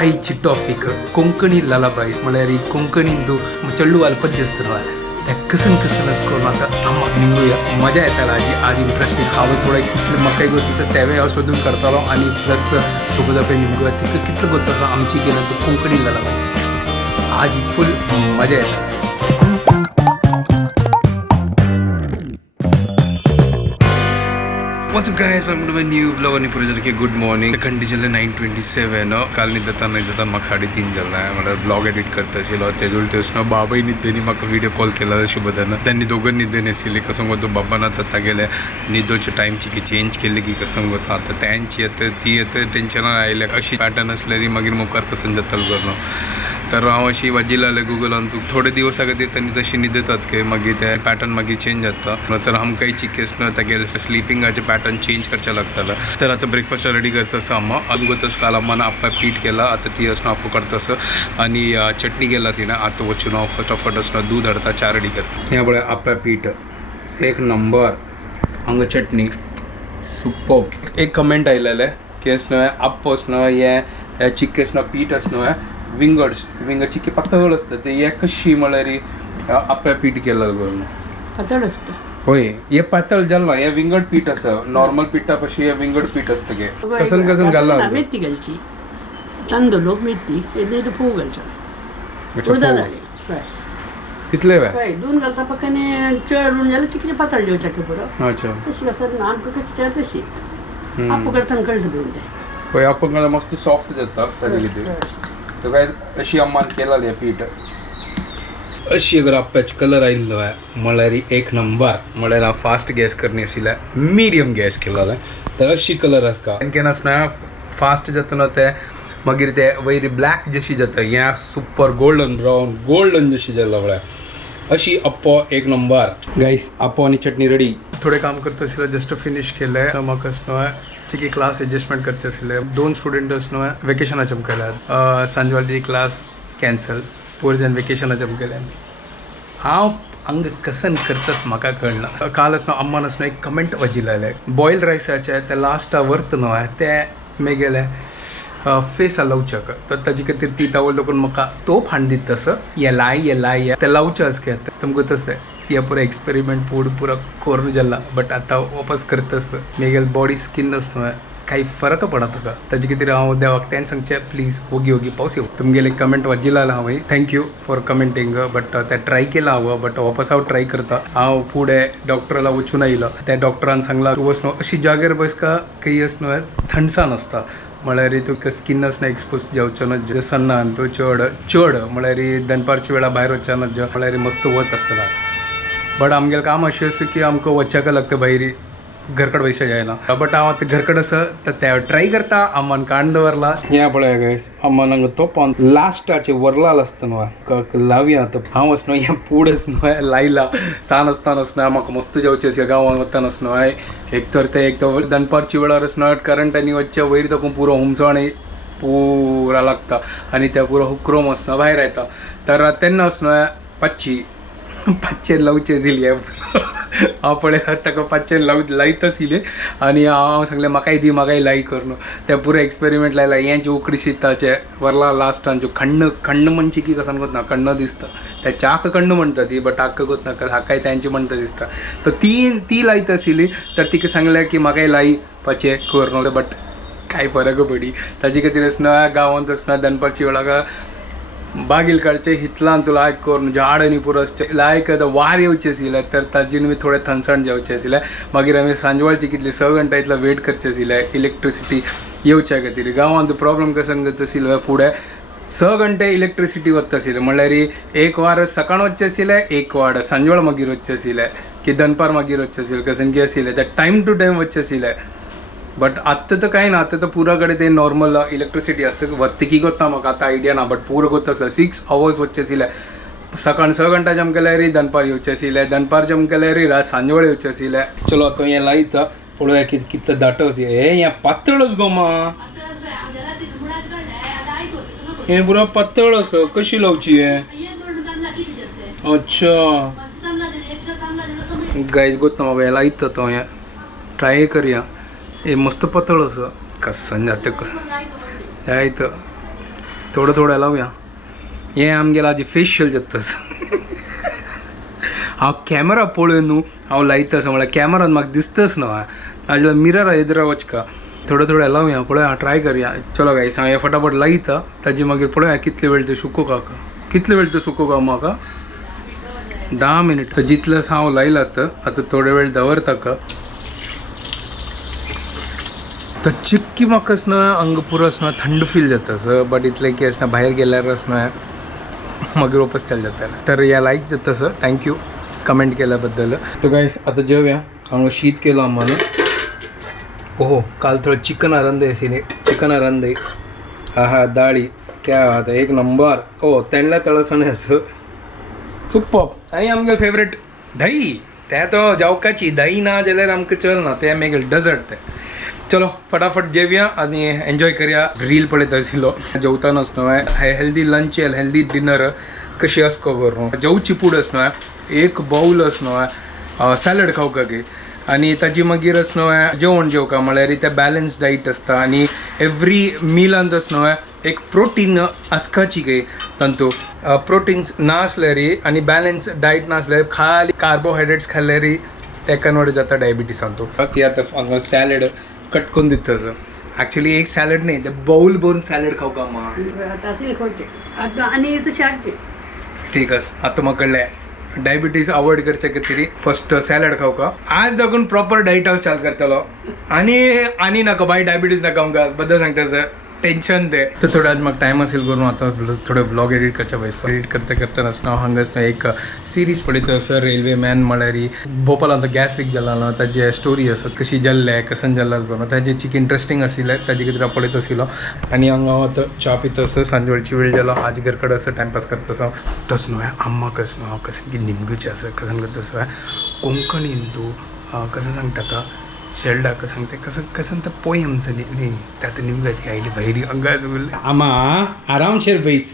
आईची टॉपिक कोंकणी ललाबाईस म्हळ्यार ही कोंकणींतू चेडू पद्य आसता त्या कसन करून आता आम्हाला निंगूया मजा येताला आज इंटरेस्टिंग हांवें थोडं म्हाका एक दिवस तेवे हांव सोदून करतालो आनी प्लस सोबत पळय निंगूया तिका कितलो गोत्तो आसा आमची केलं तो कोंकणी ललाबाईस आज ही फुल मजा येता. What's up guys, welcome to my new vlog आणि पुरे जर गुड मॉर्निंग घंटी जल्ले 9:27 काल न्हिदता म्हाका 3:30 जाल्ला म्हळ्यार ब्लॉग एडिट करता आशिल्लो तेज उलटे बाबाय न्हिदेनी म्हाका व्हिडिओ कॉल केला शुभदान त्यांनी दोघं न्हिदेन आशिल्ली कसं गो बाबान आतां गेले न्हिदोच्या टायमची की चेंज केल्ली की कसं गो आतां त्यांची ती टेन्शनान आयल्या अशी पॅटर्न आसल्यारी मागीर मुखार कसं जातलो करणं तर हांव अशी वाजी लायले गुगलान तूं थोडे दिवस आगत तेन्नी तशी न्हिदतात की मागीर ते पॅटर्न मागीर चेंज जाता तर आमकां चिकेस न तेगे स्लिपिंगाचे पॅटर्न चेंज करचे लागताले तर आता ब्रेकफास्ट रेडी करता आसा अम्मा अगोदर काल अम्मान आप्पा पीठ केला आता ती असणं आप्पो करता आसा आणि चटणी केला तिने आता वचून हांव फटाफट असणं दूध हाडता च्या रेडी करता ह्या पळय आप्पा पीठ एक नंबर हांगा चटणी सुपर एक कमेंट आयलेले की असणं आप्पो असणं हे चिक्के असणं पीठ असणं विंगड चिक्के पातळ असतं ते हे कशी म्हळ्यार आप्पा पीठ केलं करून पातळ असतं होय हे पातळ जाल्ला हे विंगड पीठ आसा नॉर्मल पिठा पशी हे विंगड पीठ असतं गे कसन घालला मेथी घालची तांदूळ मेथी हे फोव घालचा उडदा घाली तितले हय दोन घालता पक्काने चड उरून जाल्यार चिकली पातळ जेवच्या की पुरो अच्छा तशी कसं आमकां कशी चड तशी आप्पो करतना कळटा घेवन ते होय आपण मस्त सॉफ्ट जाता ताजे कितें तो काय अशी अम्मान केलाली पीठ अशी अगर आप्प्याचे कलर आयिल्लो म्हळ्यार एक नंबर म्हळ्यार हांव फास्ट गॅस करनी आशिल्लें मिडियम गॅस केलेलें तर अशी कलर आसता केन्ना आसना फास्ट जाता न्हू ते मागीर ते वयरी ब्लॅक जशी जाता हें सुपर गोल्डन ब्रावन गोल्डन जशी जाला म्हळ्यार अशी अप्पो एक नंबर गायस अप्पो आनी चटणी रेडी थोडे काम करता आशिल्लें जस्ट फिनिश केलें म्हाका आसनो चिकी क्लास एडजस्टमेंट करचे आशिल्ले 2 स्टुडंट आसनो वेकेशनाचे मुखेल्या सांजवाळची क्लास कॅन्सल पूर जावन वेकेशनाचे मुखेल्या हांव हांगा कसन करतास म्हाका कळना काल आसनो अम्मान आसनो एक कमेंट वाजी लायले बॉयल रायसाचे ते लास्ट वर्त न्हू ते मेगेले फेस लावचक तर ताजे खातीर ती तावळ देखून म्हाका तोप हाड दित तसं ये लाय ते लावचे आसके तुमकां तसं हे पुरो एक्सपेरिमेंट पूरा करून जाला बट आतां वापस करतास मेगेल बॉडी स्किन आसनो काही फरक पडा तुका ताजे खातीर हांव देवाक तें सांगचें प्लीज ओगी पावस येवं तुमगेले कमेंट वाजी लायला हांवें थँक्यू फॉर कमेंटींग बट ते ट्राय केला हांव बट वापस हांव ट्राय करता हांव फुडें डॉक्टराला वचून आयलो त्या डॉक्टरान सांगला तूं वचनो अशी जाग्यार बसका काही असनो थंडसाण आसता म्हळ्यार तुका स्किन असणं एक्सपोज जावचो ना सन्नान तो चड म्हळ्यार दनपारच्या वेळा भायर वचना म्हळ्यार मस्त वत आसतना बट आमगेलें काम अशें आसा की आमकां वच्चाक लागता भायर घरकड वयचें जायना बट हांव आतां घरकड आसा तर ते ट्राय करता अम्मान कांड दवरला ह्या पळय गायस अम्मान हांगा तोपान लास्टाचे वरलाल आसता न्हू लावया आतां हांव वचनो हें पूड न्हू लायला सान आसतना म्हाका मस्त जेवचें आसा गांवांत वतना न्हू एक तर दनपारच्या वेळार आसना करंटांनी वच्चे वयर तकून पुरो हुमसाण पुरा लागता आनी त्या पुरो हुक्रोम आसना भायर येता तर तेन्ना आसना पांचशे लावचे आशिल्ले हांव पळय ताका 500 लायत आशिल्ले आनी हांव सांगलें म्हाकाय लाई करून ते पुरो एक्सपेरिमेंट लायला हें जे उकडी शिताचे वरला लास्टान जो खण्ण म्हणची की कसं गो ना कण्ण दिसता त्या च्याक कण्ण म्हणटा ती बट हाका गोत नाका हाकाय तेंची म्हणटा दिसता तर ती लायत आशिल्ली तर तिका सांगलें की म्हाकाय लाई पाचे करून बट कांय फरक पडी ताजे खातीर आसना गांवांत आसना दनपारची वेळा बागील काडचे हितलान तूं लायक करून झाड आनी पुरो लायक वार येवचे आशिल्ले तर ताजेन मी थोडे थंडसाण जेवचे आशिल्ले मागीर आमी सांजवाळची कितले 6 घंटा इतलो वेट करचे आशिल्ले इलेक्ट्रिसिटी येवच्या खातीर गांवांत प्रॉब्लम कसं जाता आशिल्लो फुडें 6 घंटे इलेक्ट्रिसिटी वता आशिल्ले म्हळ्यार एक वार सकाळ वचचे आशिल्ले एक वार सांजवाळ मागीर वचचे आशिल्ले की दनपार मागीर वचचे आशिल्ले कसं की आशिल्ले ते टायम टू टायम वचचे आशिल्ले बट आत्तां तर कांय ना आत्तां तर पुरा कडेन ते नॉर्मल इलेक्ट्रिसिटी आसा वत्ती की गोता म्हाका आतां आयडिया ना बट पुरो गोत आसा 6 आवर्स वचचे आशिल्ले सकाळ 6 घंटा जम केल्यार दनपार येवचे आशिल्ले दनपार जम केल्यार सांजवाळ येवचे आशिल्ले चलो आतां हें लायता पळोवया कितलो दाटो हें पातळच गो मा हें पुरो पातळ आसा कशी लावची हें अच्छा गायज गोत म्हाका हें लायता तो हें ट्राय करया हे मस्त पातळ असं कसं जातं आयतं थोडं थोडं लावया हें आमगेलें आजी फेशियल जातास हांव कॅमेरा पळोवन न्हू हांव लायतास म्हळ्यार कॅमेरान म्हाका दिसताच न्हू नाजाल्यार मिरर एदरा वचका थोडं थोडं लावया पळोवया ट्राय करया चलो गायस हांव हें फटाफट लायता ताजे मागीर पळोवया कितले वेळ ते सुकोवपाक कितले वेळ ते सुकोवपाक म्हाका 10 मिनिट तर जितलें हांव लायलां आतां थोडे वेळ दवरता तर चिक्की म्हाका असं अंग पुरो असं थंड फील जाता सर बट इतलें की असं भायर गेल्यार असं मागीर वापस चल जाता तर ह्या लायक जाता सर थँक्यू कमेंट केल्या बद्दल तर गायस आता जेवया हांव शीत केलो आम्हाला ओहो काल थोडं चिकन आरंदे आशिल्लें चिकन आरंदे आहा दाळी क्या बात है एक नंबर ओ तेंडल्या तळसण असं सुपर आनी आमगे फेवरेट दही त्या तो जावकाची दही ना जाल्यार आमकां चलना ते आमगे डेजर्ट ते चलो फटाफट जेवया आनी एन्जॉय करया रील पळयत आशिल्लो जेवता नासलो हेल्दी लंच हेल्दी डिनर कशी आसको करूं जेवची पूड आसनो एक बाऊल आसनो सॅलड खावपाक गे आनी ताजी मागीर आसनो जेवण जेवका म्हळ्यार ते बॅलन्स डायट आसता आनी एवरी मिलांत आसनो एक प्रोटीन आसकाची गे तांतू प्रोटीन्स ना आसल्यार आनी बॅलन्स डायट ना आसल्यार खाली कार्बोहायड्रेट्स खाल्ल्यार तेका नोड जाता डायबिटीसान तूं ती आतां हांगा सॅलड कट करून दिता सर ॲक्च्युली एक सॅलड न्ही ते बाऊल भरून सॅलड खावका आनी शाळचे ठीक आस आतां म्हाका कळ्ळें डायबिटीज अवॉइड करचे खातीर फर्स्ट सॅलड खावका आज दाखवून प्रॉपर डायट हांव चालू करतलो आनी नाका बाय डायबिटीज नाका आमकां बद्दल सांगता सर टेन्शन ते तर थोडं आज म्हाका टायम असेल करून आता थोडे ब्लॉग एडिट करचे पळय एडिट करता करता नासतना हांगा आसतना एक सिरीज पळयता सर रेल्वे मॅन म्हळ्यार भोपाळांत गॅस लीक जाला न्हू ताजे स्टोरी आसा कशी जल्ले कसन जल्लां करून ताजें चिक इंट्रस्टींग आशिल्लें ताजे खातीर हांव पळयत आशिल्लो आनी हांगा आतां च्या पिता आसा सांजवेळची वेळ जाला आज घर कडेन असं टायमपास करता आसा तसं न्हू अम्मा कसं न्हू कसन की निमगुचे आसा कसन करता आसा कोंकणी हिंदू कसन सांगता का शेल्डाक सांगते कसं तर पोयम्स न्ही त्यात निमगाची आयली भायरी अंगाच उरले आमा आरामशेर बैस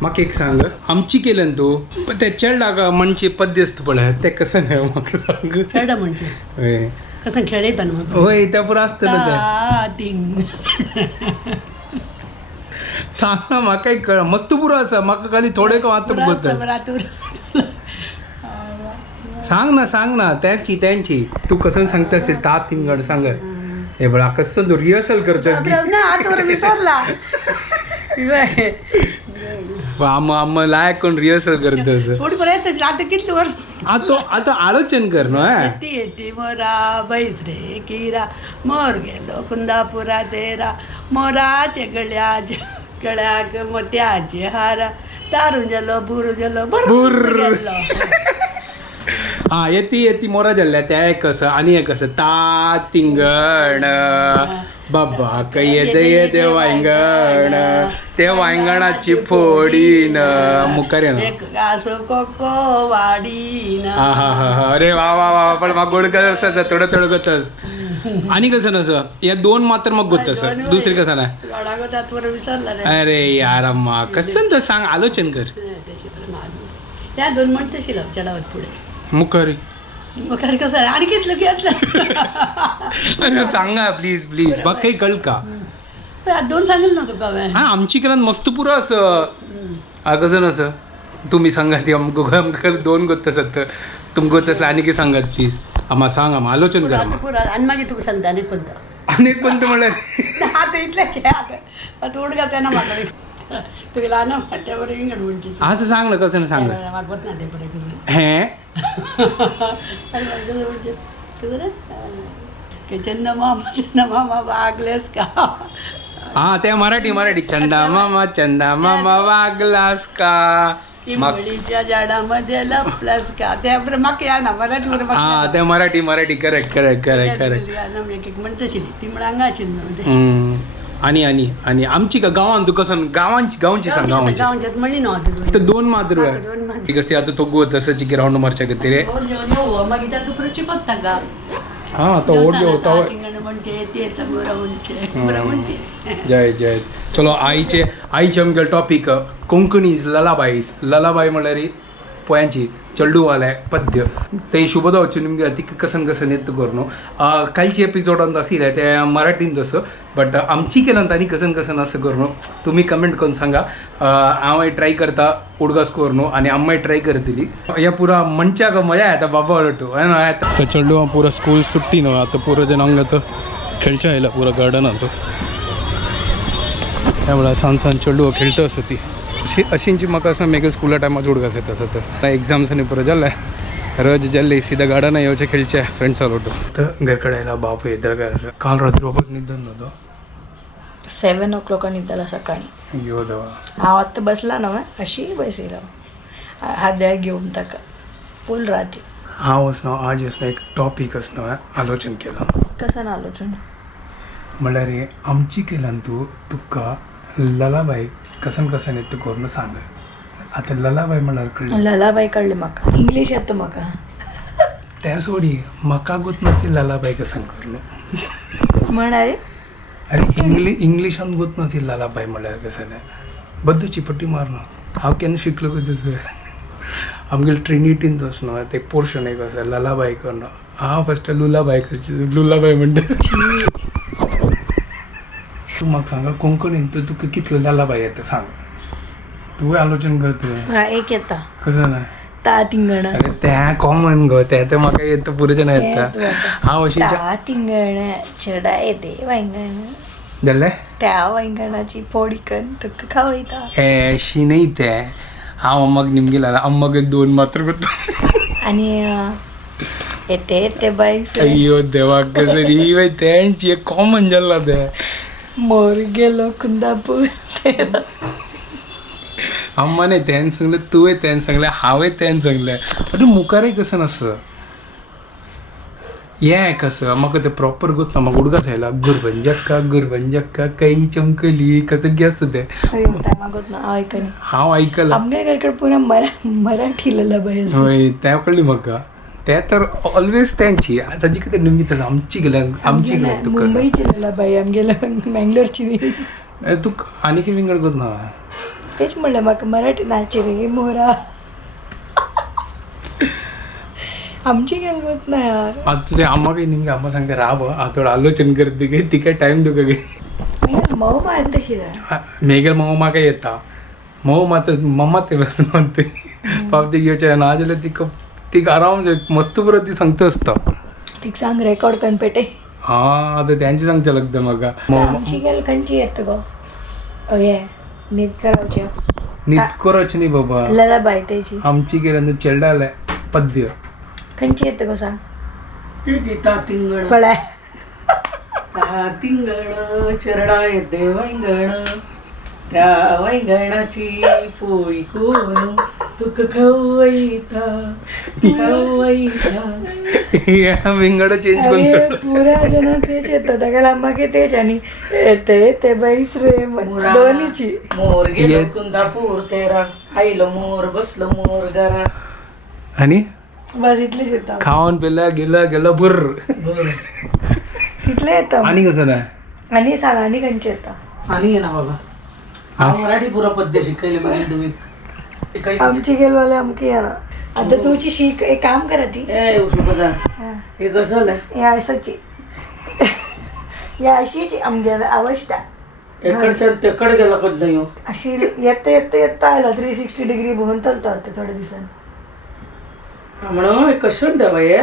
म्हाका एक सांग आमची केलं तूं ते चेडलाक म्हणचे पद्य असतं पळय ते कसं नाही म्हाका सांग खेळा म्हणजे होय कसं खेळयता न्हू होय त्या पुरो आसतलें तीन सांग ना म्हाका एक कळ मस्त पुरो आसा म्हाका खाली थोडे वाचूंक करता सांग ना त्यांची तू कसं सांगता असेल ता तिंगड सांग हे बळा कसं तू रिहर्सल करतेस आम्हा लायक कोण रिहर्सल करतेस थोडी पर्यंत आता कितली वर्ष आता आलोचन कर न्हू येती मोरा बैस रे किरा मोर गेलो कुंदापुरा तेरा मोराचे गळ्याक मोत्याचे हार तारून गेलो बुरू गेलो भरून गेलो हा येती मोरा जाल्ल्या त्या एक कसं आणि एक कसं ता तिंगण बाबा येते वांगण ते वांगणाची फोडीन मुखार कोको वाडीन हा हा हा हा अरे वा वा वा पण म्हाका गोड कसं थोडं थोडं गोतस आणि कसं नसं या दोन मात्र मग गोतस दुसरी कसं नाही अरे यार अम्मा कसं तर सांग आलोचन कर त्या दोन म्हणते शिला चढावत पुढे मुखारी कसं आहे आणि घेतलं अरे सांगा प्लीज म्हाका काही कळ का दोन सांगेल ना तुका हा आमची केल्यान मस्त पुरो असं कसं नसं तुम्ही सांगा ती आमकां दोन गोत्त आसात तुमकां गोत्त असलं आणि कितें सांगात प्लीज आम्हा सांग आम्हा आलोचन कर आणि मागीर तुका सांगता अनेक पंत म्हणल्यार आता इतलेच आता उडगाचा ना म्हाका तुका ल्हान त्यावर इंगड म्हणची असं सांग ना कसं सांग मागवत ना ते पडे हे चंदा मामा वागलेस का हा ते मराठी चंदा मामा वागलास का इमळीच्या झाडामध्ये लपलास का त्या म्हाका या ना मराठी हा ते मराठी करेक्ट म्हणतशी ती म्हण हांगा आशिल्ली आणि आमची का गांवांत तुका सांग गांवची सांग गांवच्यात म्हणली न्हू तर दोन मात्र ठीक असते आता तो गोत असं चिकी राऊंड मारच्या खातीर मागीर त्या दुसरं चिकत ताका हा तो ओढ जेवता म्हणजे ते म्हणजे जय चलो आईचे आमगे टॉपिक कोंकणीज ललाबाई म्हळ्यार ಪೊಯಾಂಚಿ ಚಳ್ಳುವಾಲೆ ಪದ್ಯ ते ಶುಭದ ವಚ್ಚು ನಿಮಗೆ ಅತಿಕ್ ಕಸನ್ ಕಸನ್ ಎತ್ತು ಕೊರ್ನು कालची एपिसोड ಅಂತ आशिल्ले ते मराठीन तसं बट आमची केलं आनी कसन कसन असं करनो तुम्ही कमेंट करून सांगा हांव ट्राय करता उडगास करनो आनी अम्माय ट्राय करतली या पुरा मनशाक मजा येता बाबा वाटू तर चेडू पुरा स्कूल सुट्टी न्हू आतां पुरो जण हांगा तो खेळच्या आयला पुरा गार्डनात तो त्यामुळे सांज सांज चेडू खेळतो असो ती अशींची म्हाका असं मेगा स्कुला टायमार उडगास येता तर एग्जाम्स आनी पुरो जाल्ले रोज जल्दी सीधा गार्डन येवचे खेळचे फ्रेंड्स आलो तर घरकडे आयला बाप येत काल रात्री वापस निधन नव्हतं 7 o'clock निघाला सकाळी यो देवा हांव आतां बसला न्हय अशी बसयला हाद्या घेवन ताका फूल राती हांव असनो आज असनो एक टॉपिक असनो आलोचन केला कसन आलोचन म्हणल्यार आमची केल्यान तूं तुका ललाबाई कसन कसन येत करून सांग आता ललाबाई म्हणल्यार कळ्ळें ललाबाई कळ्ळें म्हाका इंग्लीश येता म्हाका त्या सोडी म्हाका गोत नासी ललाबाई कसन करून म्हणारे अरे इंग्लिशान गोत नासी ललाबाई म्हणल्यार कसन बद्दूची पट्टी मारना हांव केन्ना शिकलो गो तसो आमगेले ट्रिनिटीन तसो ते पोर्शन एक आसा ललाबाई करणं हांव फस्ट लुलाबाई करची लुलाबाई म्हणटा तूं म्हाका सांगा कोंकणीन तर तुका कितलो ललाबाई येता सांग तुवें आलोचन करता एक येता कसं ना ता तिंगणा अरे त्या कॉमन गो त्या तर म्हाका येता पुरो जाण येता हांव अशी ता तिंगणा चेडा येते वांयगण जालें त्या वांयगणाची फोडी करून तुका खावयता हे अशी नाही ते हांव अम्माक निमगे लागला अम्माक 2 मात्र करता आनी येते येते बाईक अय्यो देवा कसं री बाई त्यांची एक कॉमन जाल्ला ते मोर गेलो कुंदापूर अम्माने त्यान सांगलें तुवें त्यान सांगलें हांवें त्यान सांगलें अरे मुखारय कसं नसं हें कसं म्हाका तें प्रॉपर गोत ना म्हाका उडगास आयला गुरबंजक्का कई चमकली कसं गे आसता तें टायमागोत ना आयकनी हांव आयकलां आमगे घरकडे पुरा मराठी ललाबाई आसा हय तें कळ्ळी म्हाका ते तर ऑलवेज त्यांची ताजी कितें निमित्त आमची गेल्यान तुका मुंबईची ललाबाई आमगेला मँगलोरची न्ही तूं आनी कितें विंगड गोत ना तेच म्हणलें म्हाका मराठी नाचे रे मोरा आमची गेल गोत ना यार आता तुझे अम्माक निमगे अम्मा सांगते राब हांव थोडं आलोचन करते गे तिका टायम तुका गे मऊ मार तशी जाय मेगेल मम्मा म्हाका येता मऊ मात मम्मा ते बस म्हणते पावती घेवचे ना जाल्यार तिका आराम मस्त पुरो ती सांगता आसता तिका सांग रेकॉर्ड करून पेटे हा आतां त्यांची सांगचें लागता म्हाका आमची गेल खंयची येता गो हे न्हीद करावचे न्हीद करच न्ही बाबा ललाबाई तेची आमची गेल्यार चेडडाले पद्य खंयची येता गो सांग तिंगण पळय तिंगण चरडा येते वैंगण त्या वैंगणाची पोळी कोण तुक खवयता विंगड चेंज करून पुरा जण तेच येतं ताका म्हाका तेच आनी येते येते बाईस रे दोनीची मोर गेलो कुंदापूर तेरा आयलो मोर बसलो मोर घरा आनी बस इतलीच येता खावन पिल्या गेला बुर्र इतले येता आनी कसं ना आनी सांग आनी खंयची येता आणि ये ना बाबा हांव मराठी पुरा पद्य शिकयले मागीर तुम्ही आमची गेलवाले आमकी येना आता तुझी शीक एक काम करा ती ए उशुपदा हे कसं झालंय या असाची या अशीची आमगेला अवस्था एकडच्या तेकड गेला कधी नाही अशी येता आयला 360 डिग्री भोवून चलता ते थोड्या दिसांनी म्हणून कशें देवा हे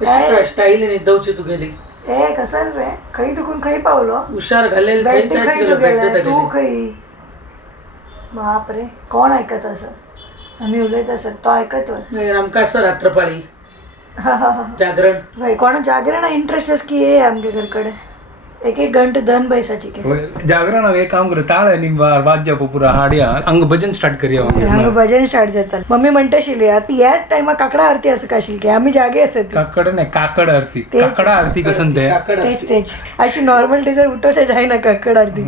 कशी स्टाईल निदवची तू गेली ए कसन रे खंय दुखून खंय पावलो हुशार घालेल बेड्डे खंय तू गेला तू खंय बाप रे कोण आयकत असत आम्ही उलयत असत तो आयकत आमकां असं रात्रपाळी जागरण कोणा जागरण इंटरेस्ट आस की ये आमगे घरकडे एक घंटे दन बैसाची जागरण एक काम करू ताळ निंबार वाद्य पुरा हाडया अंग भजन स्टार्ट करूया हांगा भजन स्टार्ट जाता मम्मी म्हणटा आशिल्ली ती ह्याच टायमार काकडा आरती असं का आशिल्ली की आमी जागे असत काकड नाही काकड आरती काकडा आरती कसं ते तेच अशी नॉर्मल डिझर उठोवचे जायना काकड आरती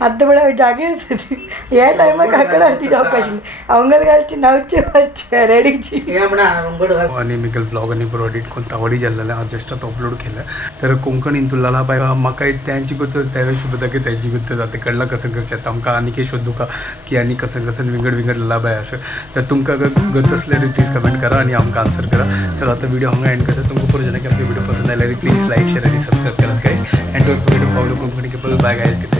आतां म्हळ्यार जागे असत ह्या टायमार काकड आरती जावंक आशिल्ली अवंगल घालची नावचे वाजचे रेडीची आणि मिगल ब्लॉग आणि बरो एडिट करून तावडी जाल्लेले हांव जस्ट आतां अपलोड केलं तर कोंकणीन तू ललाबाई म्हाका त्यांची गोष्ट त्यावेळेस शोधता की त्यांची गोष्ट जाते कळलं कसं करतात आमकां आनी शोधू का की आनी कसं कसं विंगड लाभ आहे असं तर तुमकां गत असल्याने प्लीज कमेंट करा आणि आमकां आन्सर करा तर आता व्हिडिओ हांगा एंड करता तुमकां परत की आपली व्हिडिओ पसंद आयल्यार प्लीज लाईक शेअर आणि सबस्क्राईब करा guys and don't forget to follow Konkani couple bye guys.